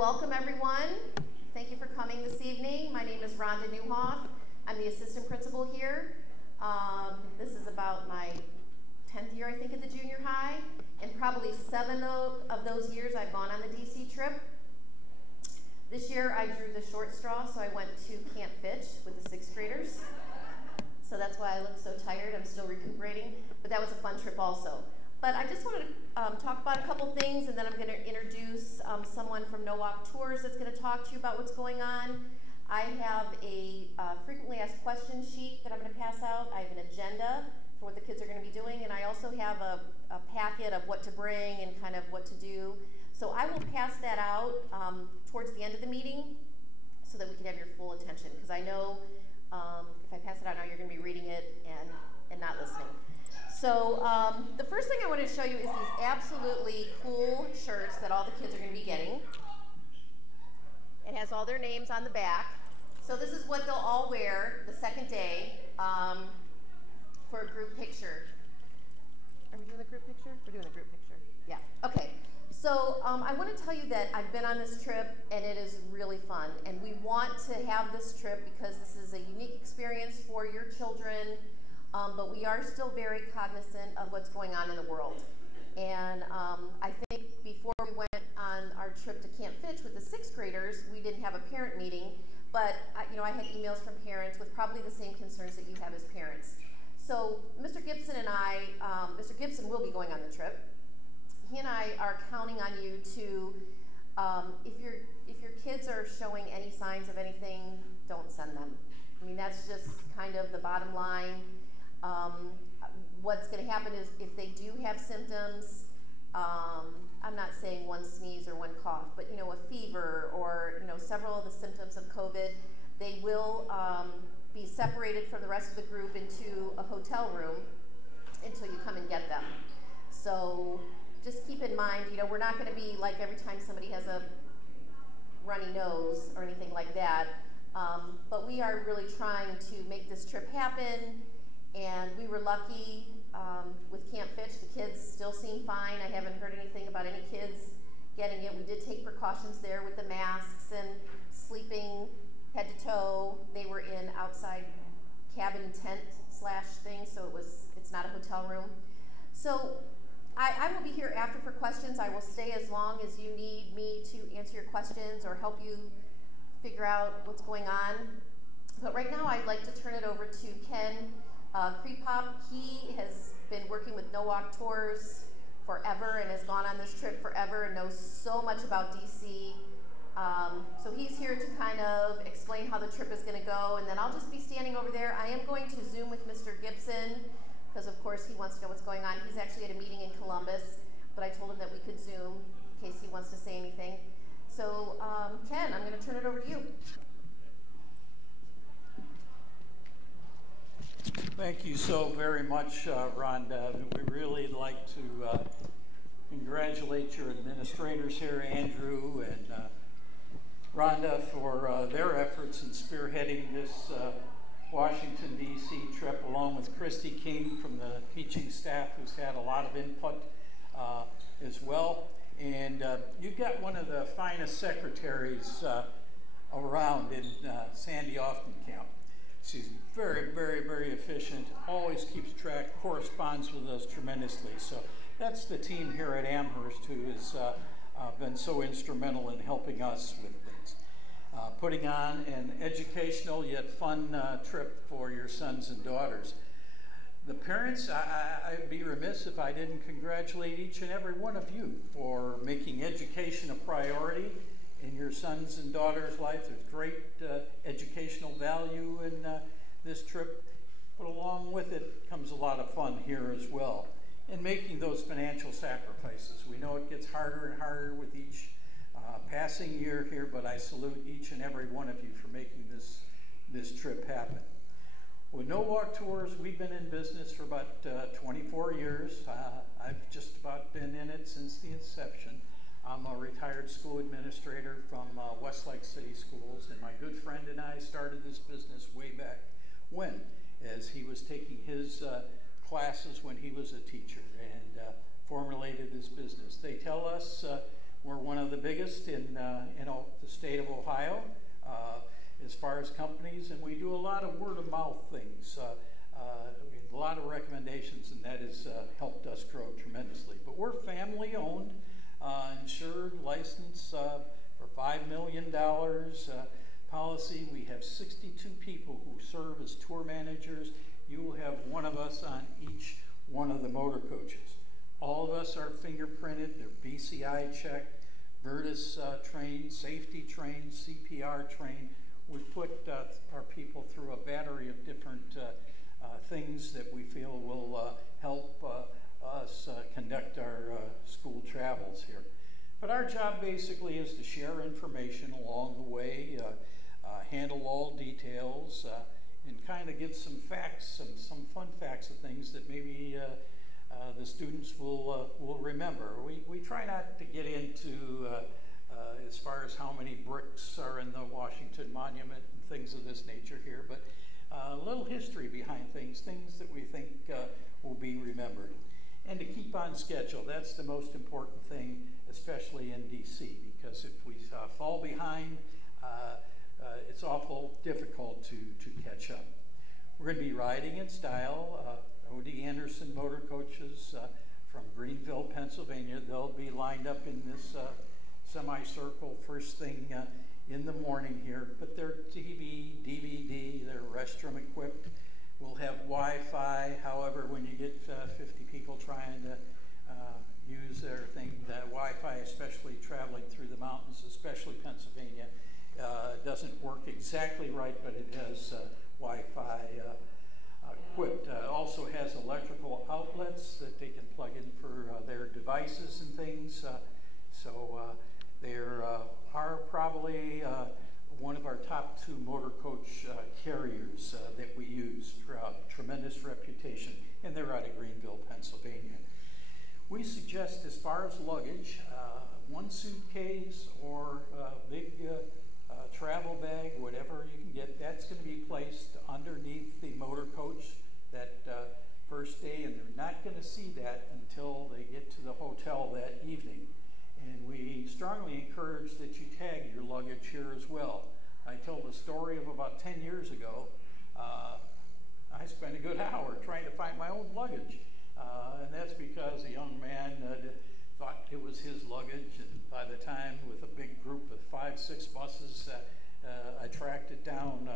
welcome everyone. Thank you for coming this evening. My name is Rhonda Newhoff. I'm the assistant principal here. This is about my 10th year, I think, at the junior high, and probably 7 of those years I've gone on the DC trip. This year I drew the short straw, so I went to Camp Fitch with the 6th graders. So that's why I look so tired. I'm still recuperating, but that was a fun trip also. But I just wanted to talk about a couple things, and then I'm going to introduce someone from No Walk Tours that's going to talk to you about what's going on. I have a frequently asked questions sheet that I'm going to pass out. I have an agenda for what the kids are going to be doing, and I also have a packet of what to bring and kind of what to do. So I will pass that out towards the end of the meeting so that we can have your full attention, because I know if I pass it out now, you're going to be reading it and not listening. So the first thing I want to show you is these absolutely cool shirts that all the kids are going to be getting. It has all their names on the back. So this is what they'll all wear the second day for a group picture. Are we doing the group picture? We're doing the group picture. Yeah. Okay. So I want to tell you that I've been on this trip, and it is really fun. And we want to have this trip because this is a unique experience for your children. But we are still very cognizant of what's going on in the world. And I think before we went on our trip to Camp Fitch with the 6th graders, we didn't have a parent meeting, but I had emails from parents with probably the same concerns that you have as parents. So Mr. Gibson and I, Mr. Gibson will be going on the trip. He and I are counting on you to, if your kids are showing any signs of anything, don't send them. I mean, that's just kind of the bottom line. What's going to happen is if they do have symptoms, I'm not saying one sneeze or one cough, but a fever or several of the symptoms of COVID, they will be separated from the rest of the group into a hotel room until you come and get them. So just keep in mind, we're not going to be like every time somebody has a runny nose or anything like that, but we are really trying to make this trip happen. And we were lucky with Camp Fitch. The kids still seem fine. I haven't heard anything about any kids getting it. We did take precautions there with the masks and sleeping head to toe. They were in outside cabin tent / thing, so it's not a hotel room. So I will be here after for questions. I will stay as long as you need me to answer your questions or help you figure out what's going on. But right now I'd like to turn it over to Ken Krepop. He has been working with No Walk Tours forever and has gone on this trip forever and knows so much about DC. So he's here to kind of explain how the trip is going to go, and then I'll just be standing over there. I am going to Zoom with Mr. Gibson because, of course, he wants to know what's going on. He's actually at a meeting in Columbus, but I told him that we could Zoom in case he wants to say anything. So, Ken, I'm going to turn it over to you. Thank you so very much, Rhonda. We really like to congratulate your administrators here, Andrew and Rhonda, for their efforts in spearheading this Washington, D.C. trip, along with Christy King from the teaching staff, who's had a lot of input as well. And you've got one of the finest secretaries around in Sandy Oftenkamp. She's very, very, very efficient, always keeps track, corresponds with us tremendously. So that's the team here at Amherst who has been so instrumental in helping us with things. Putting on an educational yet fun trip for your sons and daughters. The parents, I'd be remiss if I didn't congratulate each and every one of you for making education a priority in your sons and daughters' life. There's great educational value in this trip, but along with it comes a lot of fun here as well in making those financial sacrifices. We know it gets harder and harder with each passing year here, but I salute each and every one of you for making this trip happen. With No Walk Tours, we've been in business for about 24 years. I've just about been in it since the inception. I'm a retired school administrator from Westlake City Schools, and my good friend and I started this business way back when, as he was taking his classes when he was a teacher, and formulated this business. They tell us we're one of the biggest in the state of Ohio as far as companies, and we do a lot of word of mouth things. A lot of recommendations, and that has helped us grow tremendously. But we're family owned, insured, licensed for $5 million policy. We have 62 people who serve as tour managers. You will have one of us on each one of the motor coaches. All of us are fingerprinted, they're BCI checked, Vertus trained, safety trained, CPR trained. We put our people through a battery of different things that we feel will help us conduct our school travels here. But our job basically is to share information along the way, handle all details, and kind of give some facts, some fun facts of things that maybe the students will remember. We try not to get into as far as how many bricks are in the Washington Monument and things of this nature here, but a little history behind things that we think will be remembered. And to keep on schedule, that's the most important thing, especially in DC, because if we fall behind, it's awful difficult to catch up. We're going to be riding in style. O.D. Anderson motor coaches from Greenville, Pennsylvania. They'll be lined up in this semicircle first thing in the morning here. But they're TV, DVD, they're restroom equipped. We'll have Wi-Fi. However, when you get 50 people trying to use their thing, the Wi-Fi, especially traveling through the mountains, especially Pennsylvania, doesn't work exactly right, but it has Wi-Fi equipped. Also has electrical outlets that they can plug in for their devices and things. So there are probably one of our top 2 motor coach carriers that we use throughout. Tremendous reputation, and they're out of Greenville, Pennsylvania. We suggest, as far as luggage, 1 suitcase or a big travel bag, whatever you can get, that's going to be placed underneath the motor coach that first day, and they're not going to see that until they get to the hotel that evening. And we strongly encourage that you tag your luggage here as well. I told the story of about 10 years ago. I spent a good hour trying to find my own luggage. And that's because a young man thought it was his luggage, and by the time, with a big group of 5-6 buses, I tracked it down.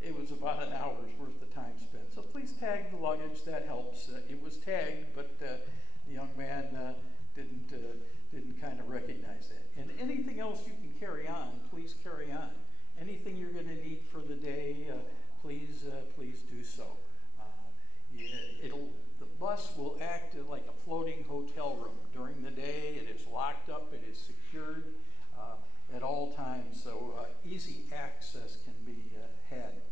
It was about an hour's worth of time spent. So please tag the luggage, that helps. It was tagged, but the young man didn't kind of recognize that. And anything else you can carry on, please carry on. Anything you're going to need for the day, please do so. The bus will act like a floating hotel room. During the day, it is locked up, it is secured at all times, so easy access can be had.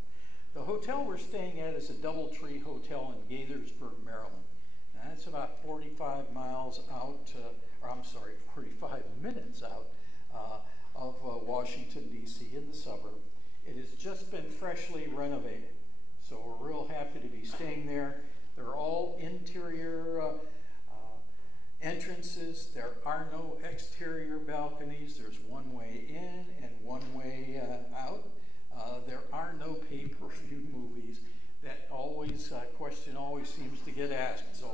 The hotel we're staying at is a DoubleTree Hotel in Gaithersburg, Maryland. And that's about 45 miles out, 45 minutes out of Washington, D.C. in the suburb. It has just been freshly renovated, so we're real happy to be staying there. They're all interior entrances. There are no exterior balconies. There's one way in and one way out. There are no pay-per-view movies. That question always seems to get asked. So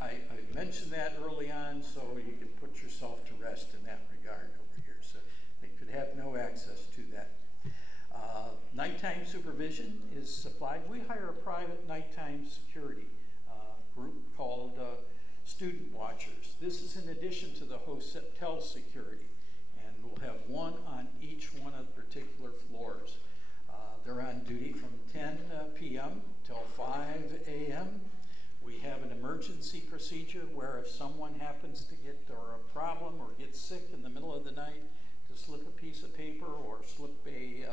I mentioned that early on so you can put yourself to rest in that regard over here. So they could have no access to that. Nighttime supervision is supplied. We hire a private nighttime security group called Student Watchers. This is in addition to the hotel security, and we'll have one on each one of the particular floors. They're on duty from 10 p.m. till 5 a.m. We have an emergency procedure where if someone happens to get or a problem or gets sick in the middle of the night, to slip a piece of paper or slip a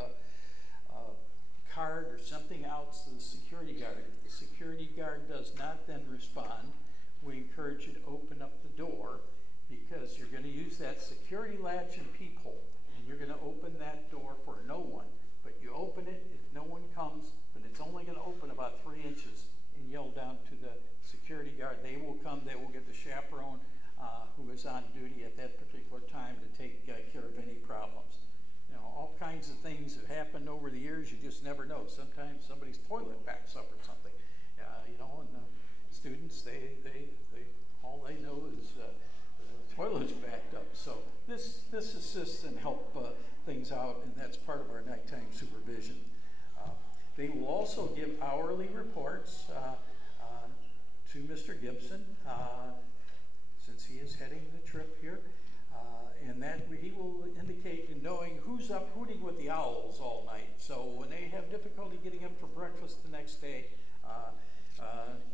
card or something out to the security guard. If the security guard does not then respond, we encourage you to open up the door, because you're going to use that security latch and peephole, and you're going to open that door for no one. But you open it if no one comes, but it's only going to open about 3 inches, and yell down to the security guard. They will come, they will get the chaperone who is on duty at that particular time to take care of any problems. You know, all kinds of things have happened over the years. You just never know. Sometimes somebody's toilet backs up or something. You know, and students, all they know is the toilet's backed up. So this assists and help things out, and that's part of our nighttime supervision. They will also give hourly reports to Mr. Gibson, since he is heading the trip here, and that he will indicate in knowing who's up hooting with the owls all night. So when they have difficulty getting up for breakfast the next day,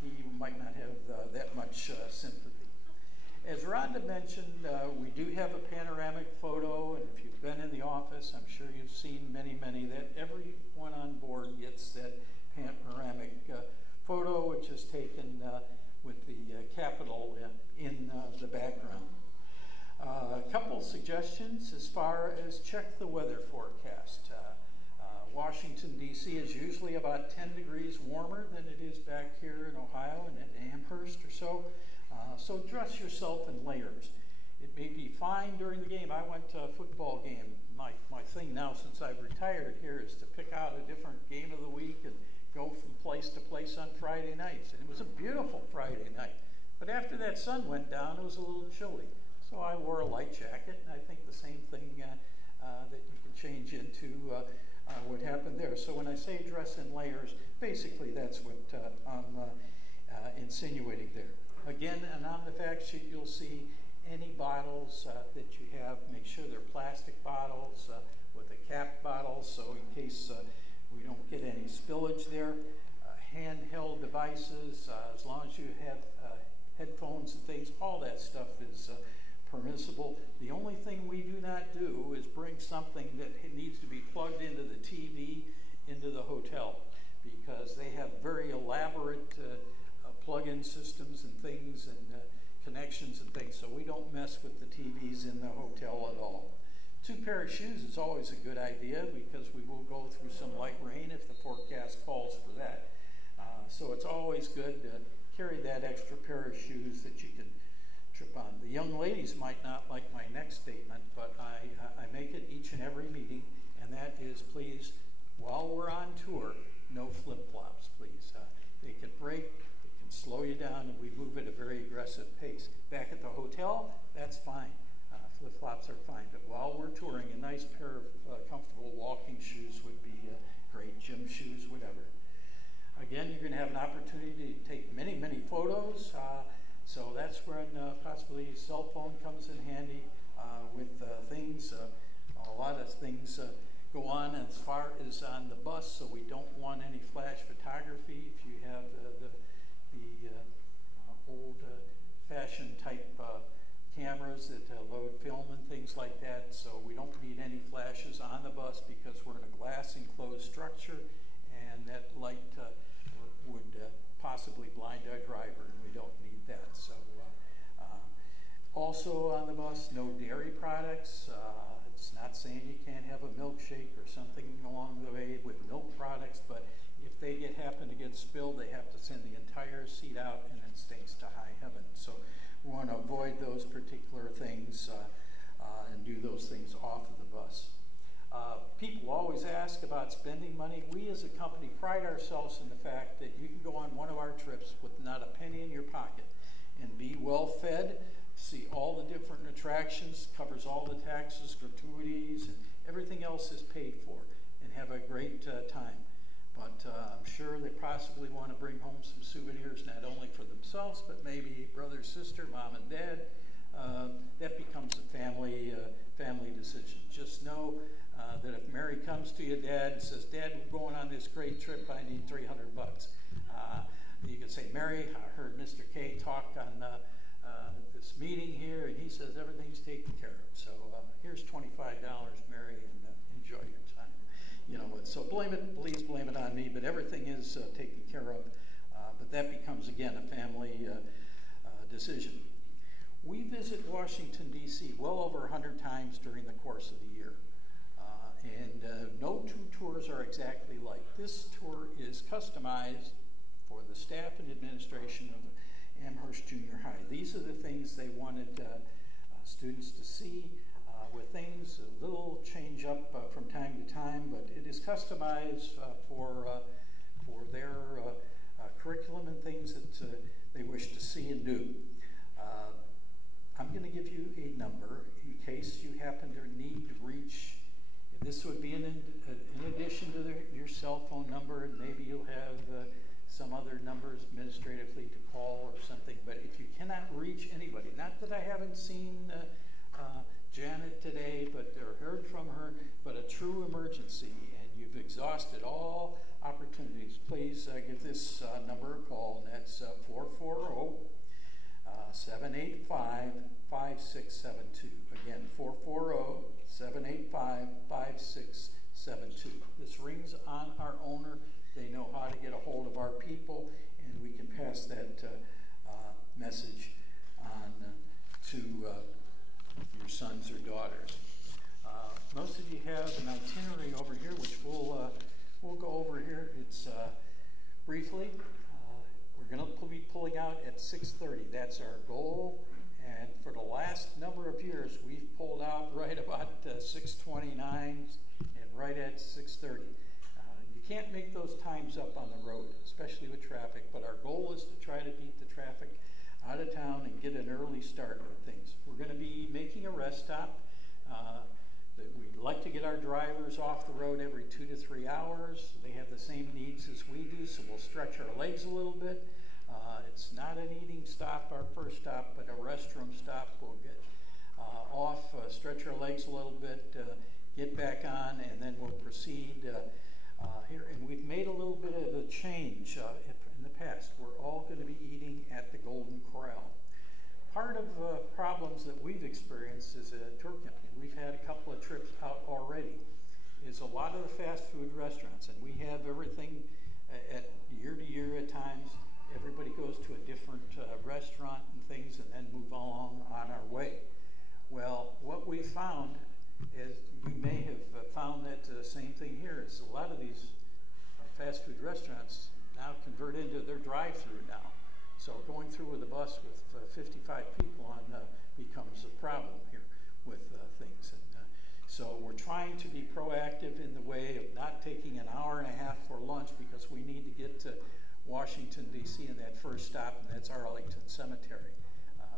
he might not have that much sympathy. As Rhonda mentioned, we do have a panoramic photo, and if you've been in the office, I'm sure you've seen many, that everyone on board gets that panoramic photo, which is taken with the Capitol in the background. A couple suggestions as far as check the weather forecast. Washington, D.C. is usually about 10 degrees warmer than it is back here in Ohio and at Amherst or so. So dress yourself in layers. It may be fine during the game. I went to a football game. My thing now, since I've retired here, is to pick out a different game of the week and go from place to place on Friday nights. And it was a beautiful Friday night. But after that sun went down, it was a little chilly. So I wore a light jacket, and I think the same thing that you can change into what happened there. So when I say dress in layers, basically that's what I'm insinuating there. Again, and on the fact sheet, you'll see any bottles that you have. Make sure they're plastic bottles with a cap bottle, so in case we don't get any spillage there. Handheld devices, as long as you have headphones and things, all that stuff is permissible. The only thing we do not do is bring something that needs to be plugged into the TV into the hotel, because they have very elaborate plug-in systems and things and connections and things, so we don't mess with the TVs in the hotel at all. 2 pairs of shoes is always a good idea, because we will go through some light rain if the forecast calls for that. So it's always good to carry that extra pair of shoes that you can trip on. The young ladies might not like my next statement, but I make it each and every meeting, and that is, please, while we're on tour, no flip-flops, please. They can break, they can slow you down, and we move at a very aggressive pace. Back at the hotel, that's fine. Flip-flops are fine, but while we're touring, a nice pair of comfortable walking shoes would be great, gym shoes, whatever. Again, you're going to have an opportunity to take many photos, so that's when possibly a cell phone comes in handy with things. A lot of things go on as far as on the bus, so we don't want any flash photography. If you have the old-fashioned type cameras that load film and things like that, so we don't need any flashes on the bus, because we're in a glass enclosed structure, and that light would possibly blind our driver, and we don't need that. So also on the bus, no dairy products. It's not saying you can't have a milkshake or something along the way with milk products, but if they happen to get spilled, they have to send the entire seat out, and it stinks to high heaven. So we want to avoid those particular things and do those things off of the bus. People always ask about spending money. We as a company pride ourselves in the fact that you can go on one of our trips with not a penny in your pocket and be well fed, see all the different attractions, covers all the taxes, gratuities, and everything else is paid for, and have a great time. But I'm sure they possibly want to bring home some souvenirs, not only for themselves, but maybe brother, sister, mom, and dad. That becomes a family decision. Just know that if Mary comes to you, Dad, and says, Dad, we're going on this great trip, I need $300. You can say, Mary, I heard Mr. K talk on this meeting here, and he says everything's taken care of. So here's $25, Mary, and enjoy your time. You know, so please blame it on me, but everything is taken care of. But that becomes, again, a family decision. We visit Washington, D.C. well over 100 times during the course of the year. No 2 tours are exactly like. This tour is customized for the staff and administration of Amherst Junior High. These are the things they wanted students to see with things, a little change up from time to time, but it is customized for their curriculum and things that they wish to see and do. I'm going to give you a number in case you happen to need to reach. This would be in addition to your cell phone number, and maybe you'll have some other numbers administratively to call or something. But if you cannot reach anybody, not that I haven't seen Janet today, or heard from her, but a true emergency, and you've exhausted all opportunities, please give this number a call, and that's 440-785-5672. Again, 440-785-5672. This rings on our owner. They know how to get a hold of our people, and we can pass that message on to your sons or daughters. Most of you have an itinerary over here, which we'll go over here. It's briefly. We're going to be pulling out at 6:30. That's our goal. And for the last number of years, we've pulled out right about 6:29 and right at 6:30. You can't make those times up on the road, especially with traffic, but our goal is to try to beat the traffic out of town and get an early start with things. We're going to be making a rest stop. We'd like to get our drivers off the road every 2 to 3 hours. They have the same needs as we do, so we'll stretch our legs a little bit. It's not an eating stop, our first stop, but a restroom stop. We'll get off, stretch our legs a little bit, get back on, and then we'll proceed here. And we've made a little bit of a change in the past. We're all going to be eating at the Golden Corral. Part of problems that we've experienced as a tour company, we've had a couple of trips out already, is a lot of the fast food restaurants, and we have everything at year to year at times. Everybody goes to a different restaurant and things and then move along on our way. Well, what we found is, you may have found that same thing here, is a lot of these fast food restaurants now convert into their drive-through now. So going through with a bus with 55 people on becomes a problem here with things. And so we're trying to be proactive in the way of not taking an hour and a half for lunch, because we need to get to Washington, D.C. in that first stop, and that's Arlington Cemetery.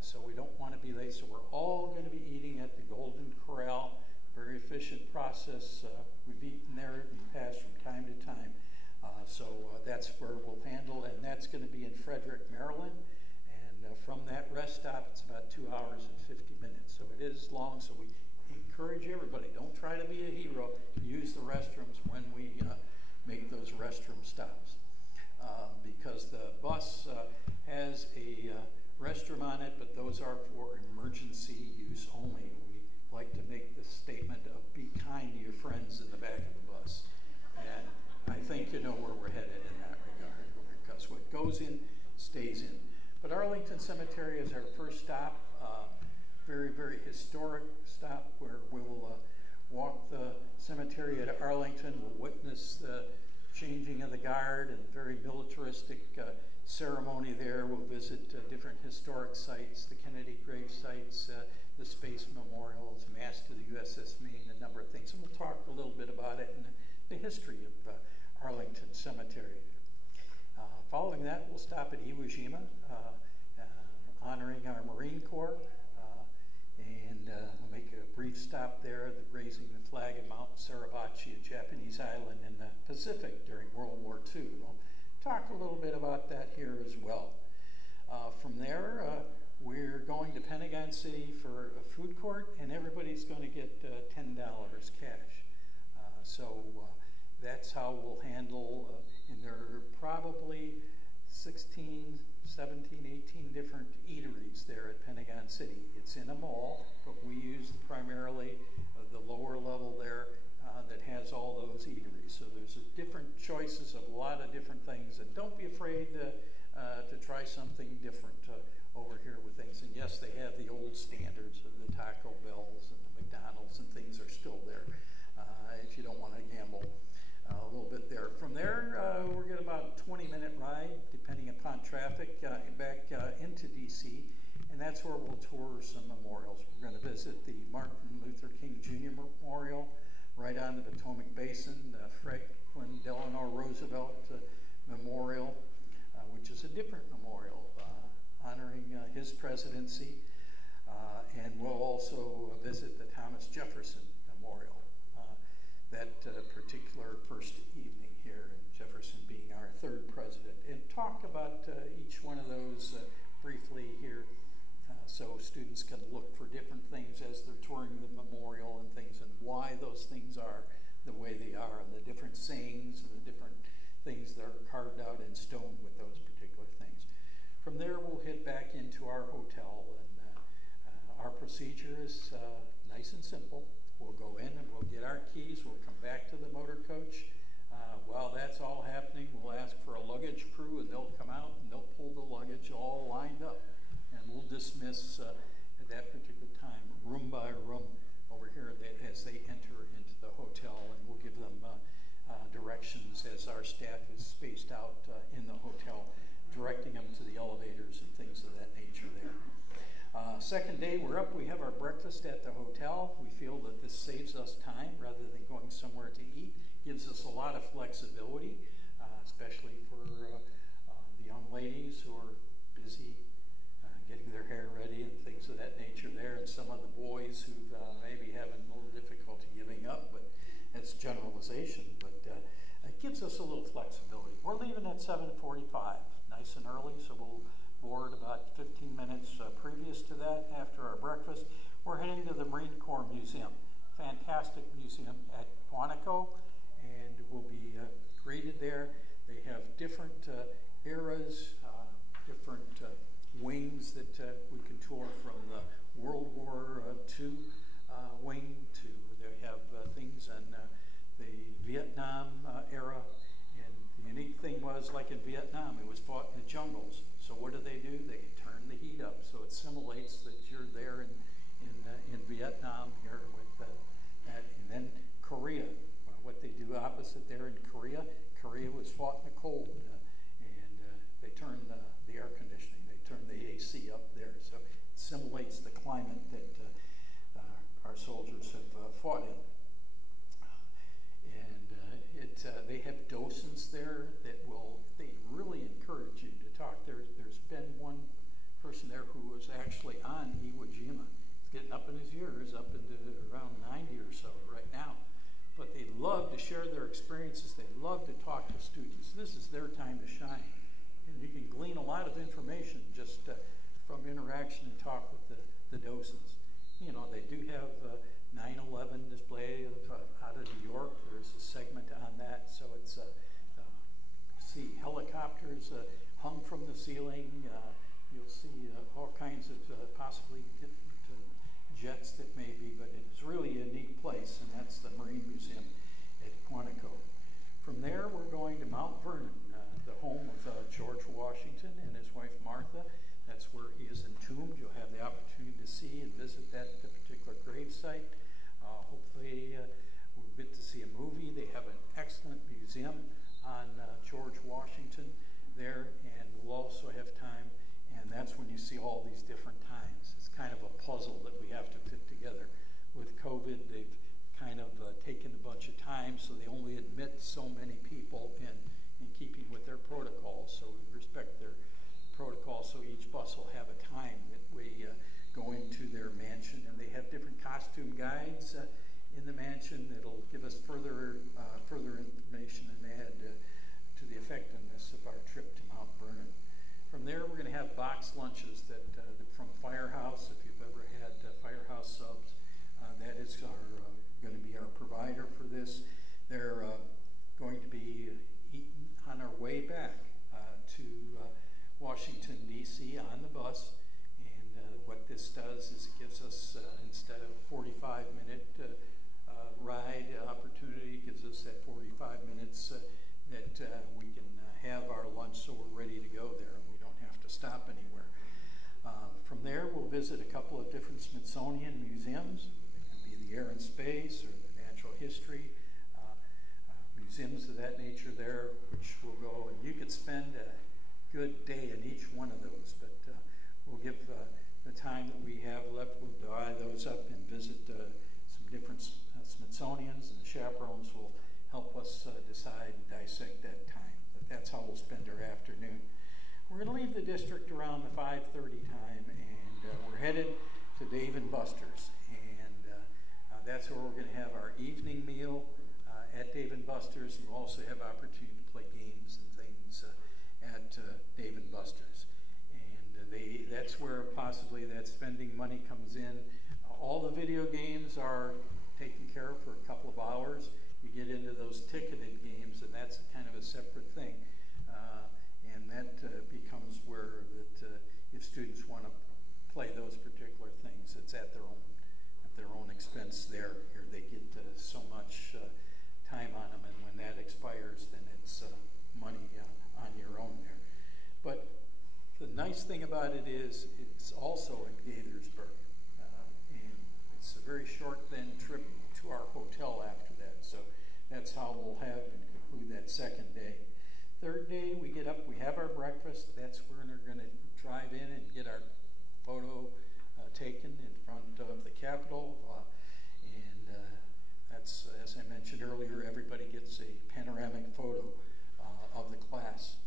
So we don't want to be late. So we're all going to be eating at the Golden Corral. Very efficient process. We've eaten there in the past from time to time. So that's where we'll handle, and that's going to be in Frederick, Maryland. And from that rest stop, it's about 2 hours and 50 minutes. So it is long, so we encourage everybody, don't try to be a hero. Use the restrooms when we make those restroom stops. Because the bus has a restroom on it, but those are for emergency use only. We like to make the statement of be kind to your friends in the back of the bus. And I think you know where we're headed in that regard, because what goes in stays in. But Arlington Cemetery is our first stop, very, very historic stop, where we'll walk the cemetery at Arlington. We'll witness the changing of the guard and very militaristic ceremony there. We'll visit different historic sites, the Kennedy grave sites, the space memorials, Mass to the USS Maine, a number of things. And we'll talk a little bit about it and the history of Arlington Cemetery. Following that, we'll stop at Iwo Jima, honoring our Marine Corps, and we'll make a brief stop there, raising the flag at Mount Suribachi, a Japanese island in the Pacific during World War II. We'll talk a little bit about that here as well. From there, we're going to Pentagon City for a food court, and everybody's going to get $10 cash. So that's how we'll handle, and there are probably 16, 17, 18 different eateries there at Pentagon City. It's in a mall, but we use primarily the lower level there that has all those eateries. So there's different choices of a lot of different things, and don't be afraid to try something different over here with things. And yes, they have the old standards of the Taco Bells and the McDonald's, and things are still there if you don't want to gamble a little bit there. From there, we're getting about a 20-minute ride, depending upon traffic, back into DC. And and that's where we'll tour some memorials. We're going to visit the Martin Luther King Jr. Memorial right on the Potomac Basin, Franklin Delano Roosevelt Memorial, which is a different memorial honoring his presidency. And we'll also visit the Thomas Jefferson Memorial, that particular first evening here, and Jefferson being our third president, and talk about each one of those briefly here, so students can look for different things as they're touring the memorial and things, and why those things are the way they are, and the different sayings and the different things that are carved out in stone with those particular things. From there, we'll head back into our hotel, and our procedure is nice and simple. We'll go in and we'll get our keys. We'll come back to the motor coach. While that's all happening, we'll ask for a luggage crew, and they'll come out and they'll pull the luggage all lined up. And we'll dismiss at that particular time, room by room over here as they enter into the hotel. And we'll give them directions as our staff is spaced out in the hotel, directing them to the elevators and things of that nature there. Second day, we're up. We have our breakfast at the hotel. We feel that this saves us time rather than going somewhere to eat. Gives us a lot of flexibility, especially for the young ladies who are busy getting their hair ready and things of that nature there, and some of the boys who maybe having a little difficulty giving up, but that's generalization. But it gives us a little flexibility. We're leaving at 7:45, nice and early, so we'll board about 15 minutes previous to that. After our breakfast, we're heading to the Marine Corps Museum. Fantastic museum at Quantico, and we'll be greeted there. They have different eras, different wings that we can tour, from the World War II wing to they have things in the Vietnam era. And the unique thing was, like in Vietnam, it was fought in the jungles. So what do? They turn the heat up, so it simulates that you're there in Vietnam here with that. And then Korea, what they do opposite there in Korea. Korea was fought in the cold, and they turn the air conditioning, they turn the AC up there, so it simulates the climate that our soldiers have fought in. They have docents there that they really encourage you to talk. There's been one person there who was actually on Iwo Jima. He's getting up in his years, up into around 90 or so right now. But they love to share their experiences. They love to talk to students. This is their time to shine. And you can glean a lot of information just from interaction and talk with the docents. You know, they do have 9/11 display out of New York. There's a segment on that, so it's see helicopters hung from the ceiling. You'll see all kinds of possibly different jets that may be, but it's really a neat place, and that's the Marine Museum at Quantico. From there, we're going to Mount Vernon, the home of George Washington and his wife Martha. That's where he is entombed. You'll have the opportunity to see and visit that particular gravesite. Hopefully, we'll get to see a movie. They have an excellent museum on George Washington there, and we'll also have time, and that's when you see all these different times. It's kind of a puzzle that we have to fit together. With COVID, they've kind of taken a bunch of time, so they only admit so many people in keeping with their protocols, so we respect their protocol, so each bus will have a time that we go into their mansion, and they have different costume guides in the mansion that'll give us further information and add to the effectiveness of our trip to Mount Vernon. From there, we're going to have box lunches that from Firehouse. If you've ever had Firehouse subs, that is going to be our provider for this. They're going to be eaten on our way back to Washington, D.C. on the bus. And what this does is it gives us, instead of 45-minute ride opportunity, it gives us that 45 minutes that we can have our lunch, so we're ready to go there and we don't have to stop anywhere. From there, we'll visit a couple of different Smithsonian museums. It can be the Air and Space or the Natural History, museums of that nature there, which we'll go, and you could spend a good day in each one of those, but we'll give the time that we have left, we'll divide those up and visit some different Smithsonians, and the chaperones will help us decide and dissect that time. But that's how we'll spend our afternoon. We're going to leave the district around the 5:30 time, and we're headed to Dave & Buster's. And that's where we're going to have our evening meal at Dave & Buster's. And we'll also have opportunity to play games and things at Dave & Buster's. And that's where possibly that spending money comes in. All the video games are taken care of for a couple of hours. You get into those ticketed games, and that's kind of a separate thing. And that becomes where if students want to play those particular things, it's at their own expense there. Here they get so much time on them, and when that expires, then it's money on your own there. But the nice thing about it is it's also in Gaithersburg, and it's a very short then trip to our hotel after that. So that's how we'll have and conclude that second day. Third day, we get up, we have our breakfast. That's where we're going to drive in and get our photo taken in front of the Capitol. And that's, as I mentioned earlier, everybody gets a panoramic photo of the class.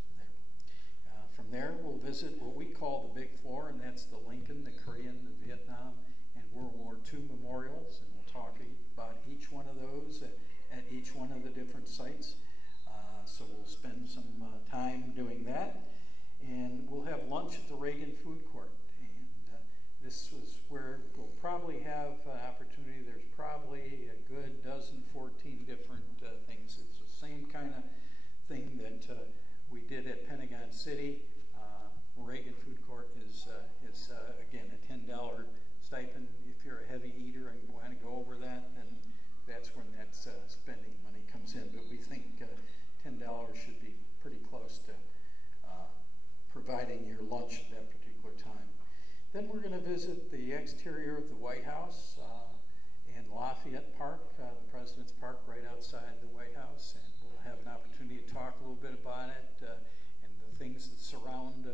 From there, we'll visit what we call the big floor, and that's the Lincoln, the Korean, the Vietnam, and World War II memorials. And we'll talk about each one of those at each one of the different sites. So we'll spend some time doing that. And we'll have lunch at the Reagan Food Court. And this was where we'll probably have an opportunity. There's probably a good 14 different things. It's the same kind of thing that we did at Pentagon City. Reagan Food Court is again a $10 stipend. If you're a heavy eater and want to go over that, then that's when that spending money comes in. But we think $10 should be pretty close to providing your lunch at that particular time. Then we're going to visit the exterior of the White House and Lafayette Park, the President's Park right outside the White House, and we'll have an opportunity to talk a little bit about it and the things that surround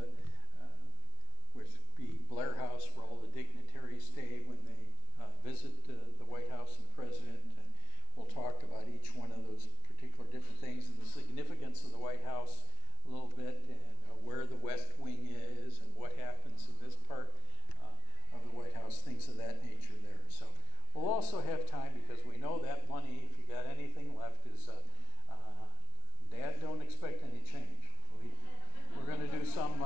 which be Blair House, where all the dignitaries stay when they visit the White House and the President. And we'll talk about each one of those particular different things and the significance of the White House a little bit, and where the West Wing is and what happens in this part of the White House, things of that nature there. So we'll also have time, because we know that money, if you got anything left, is Dad, don't expect any change. We're going to do some,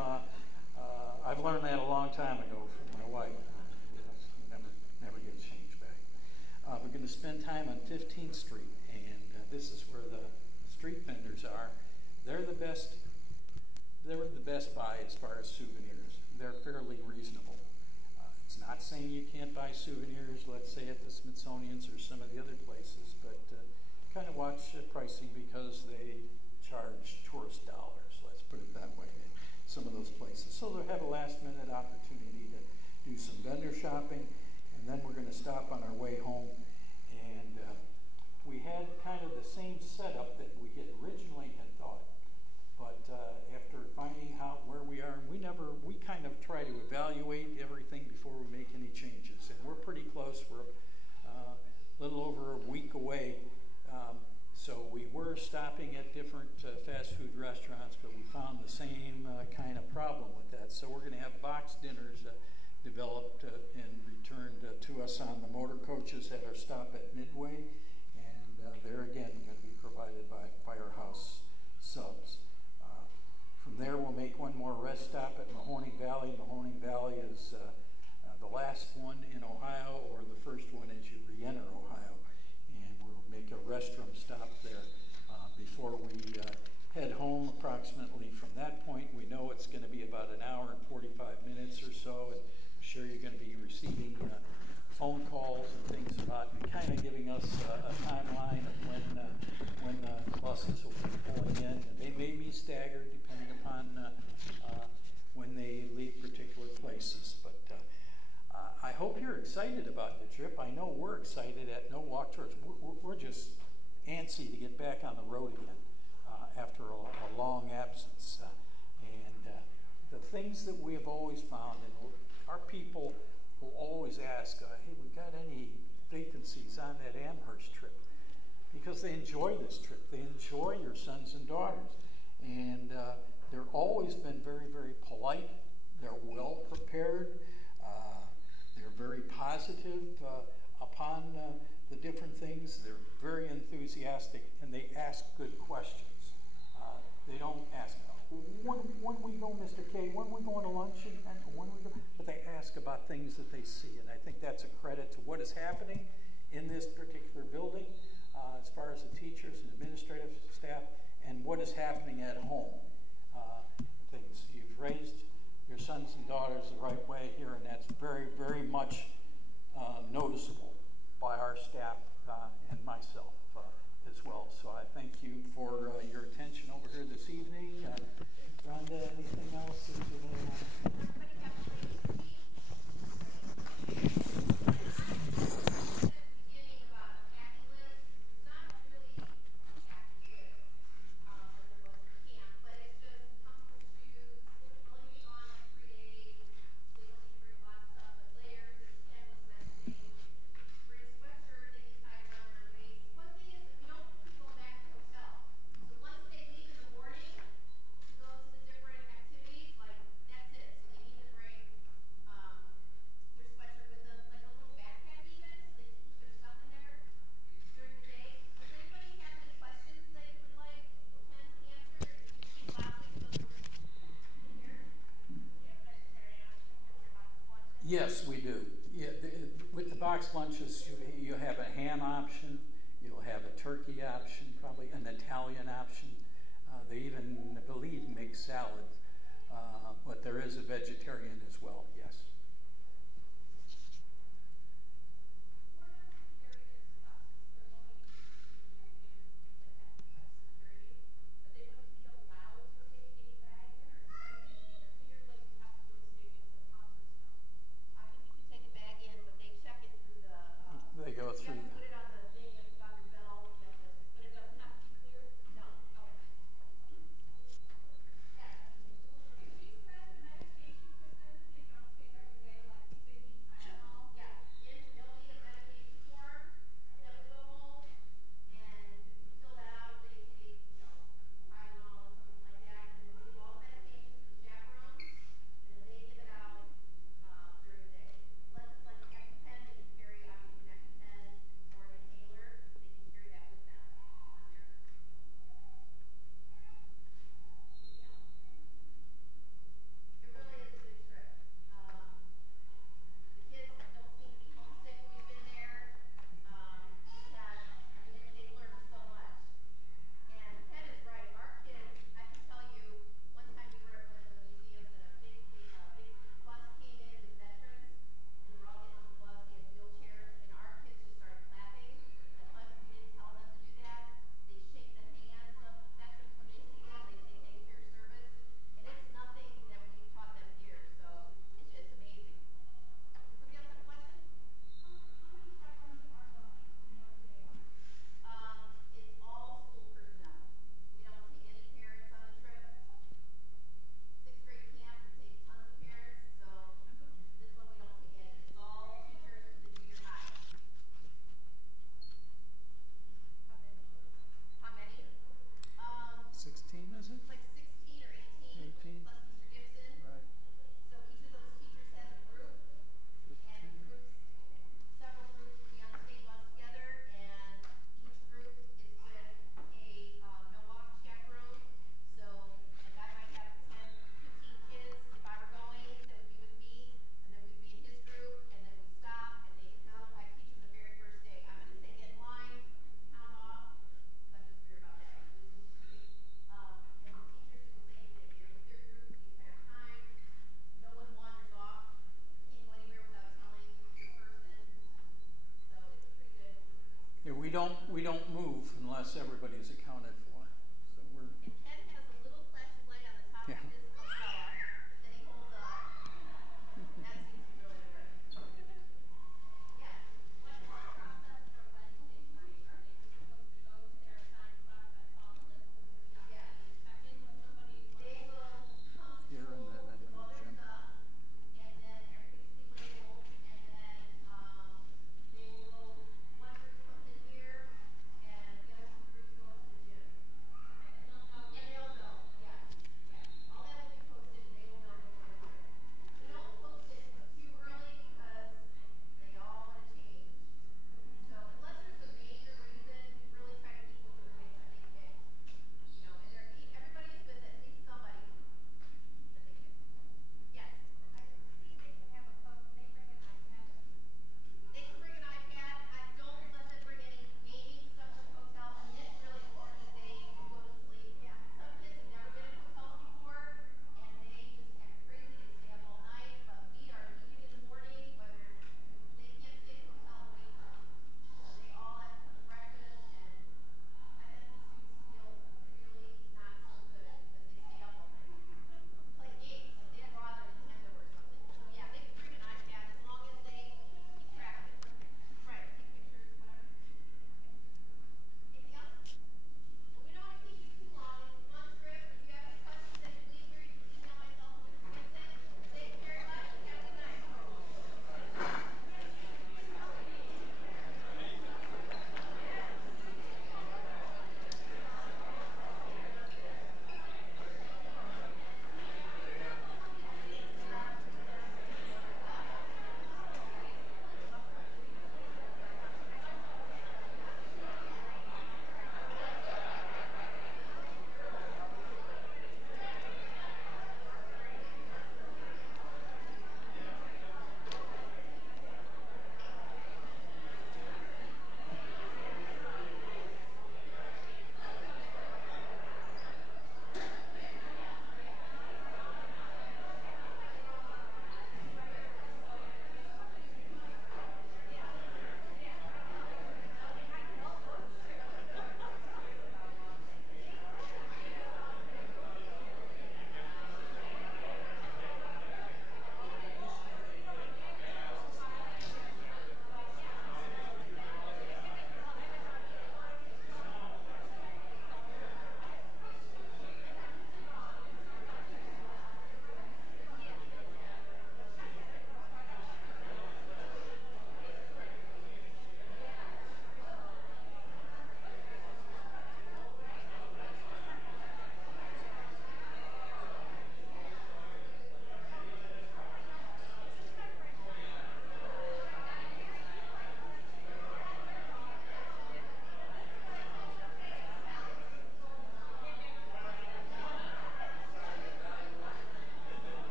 I've learned that a long time ago from my wife. Never get change back. We're going to spend time on 15th Street, and this is where the street vendors are. They're the best buy as far as souvenirs. They're fairly reasonable. It's not saying you can't buy souvenirs, let's say at the Smithsonian's or some of the other places, but kind of watch pricing, because they charge tourist dollars, let's put it that way, in some of those places. So they'll have a last-minute opportunity to do some vendor shopping, and then we're going to stop on our way home. And we had kind of the same setup that we had originally had thought, but after finding out where we are, we kind of try to evaluate everything before we make any changes, and we're pretty close. We're a little over a week away, so we were stopping at different fast food restaurants, but we found the same kind of problem with that. So we're going to have box dinners developed and returned to us on the motor coaches at our stop at Midway, and they're again going to be provided by Firehouse Subs. From there, we'll make one more rest stop at Mahoning Valley. Mahoning Valley is the last one in Ohio, or the first one as you re-enter Ohio, and we'll make a restroom stop there before we head home. Approximately from that point, we know it's going to be about an hour and 45 minutes or so, and I'm sure you're going to be receiving phone calls and things about it, kind of giving us a timeline of when the buses will be pulling in. And they may be staggered depending upon when they leave particular places. But I hope you're excited about the trip. I know we're excited at No Walk Tours. We're just antsy to get back on the road again after a long absence. And the things that we have always found, and our people will always ask, hey, we got any vacancies on that Amherst trip? Because they enjoy this trip. They enjoy your sons and daughters. And they're always been very, very polite. They're well prepared. They're very positive upon the different things. They're very enthusiastic, and they ask good questions. They don't ask, when we go, Mr. K, when we going to lunch? And when we go? But they ask about things that they see, and I think that's a credit to what is happening in this particular building as far as the teachers and administrative staff, and what is happening at home. Things you've raised your sons and daughters the right way here, and that's very, very much noticeable by our staff and myself as well. So I thank you for your attention over here this evening. Rhonda, anything else that you may want? Yes, we do. Yeah, with the box lunches, you have a ham option, you'll have a turkey option, probably an Italian option. They even, I believe, make salads, but there is a vegetarian as well, yes. They go through. You have to put it on the thing, you have to got the bell, but it doesn't have to be clear? No. Okay. Yeah. Do you send medication for them that they don't take every day, like if they need Tylenol? Yeah. They'll need a medication form that would go home, and you can fill that out. They take, Tylenol or something like that, and then we give all the medication to the chaperones, and then they give it out during the day. Unless it's like an EpiPen that you carry, obviously an EpiPen or an inhaler, they can carry that with them on their. It really is a good trip. The kids don't seem to be homesick. We've been there. They learn so much. And Ted is right. Our kids, I can tell you, one time we were at one of the museums and a big bus came in with veterans, and we were all getting on the bus, they had wheelchairs, and our kids just started clapping. And us, we didn't tell them to do that. They shake the hands of veterans when they see them. They say thank you for your service. And it's nothing that we've taught them here, so it's amazing. Does somebody else have a question? How many chaperones are going? Do you know who they are? It's all school personnel. We don't take any parents on the trip. Sixth grade camp, we take tons of parents, so this one we don't take any. It's all teachers from the junior high. How many? 16, is it? Like 16 or 18, 18. plus Mr. Gibson. Right. So each of those teachers has a group, and several groups will be on the same bus together, and each group is with a Milwaukee chaperone. So if I might have 10, 15 kids, if I were going, that would be with me, and then we'd be in his group, and then we stop, and they count. I teach them the very first day. I'm going to say get in line, count off, because I'm just weird about that. And the teachers do the same thing. They're with their group the entire time. No one wanders off. Can't go anywhere without telling your person. So it's pretty good. Yeah, we don't move unless everybody is accounted for.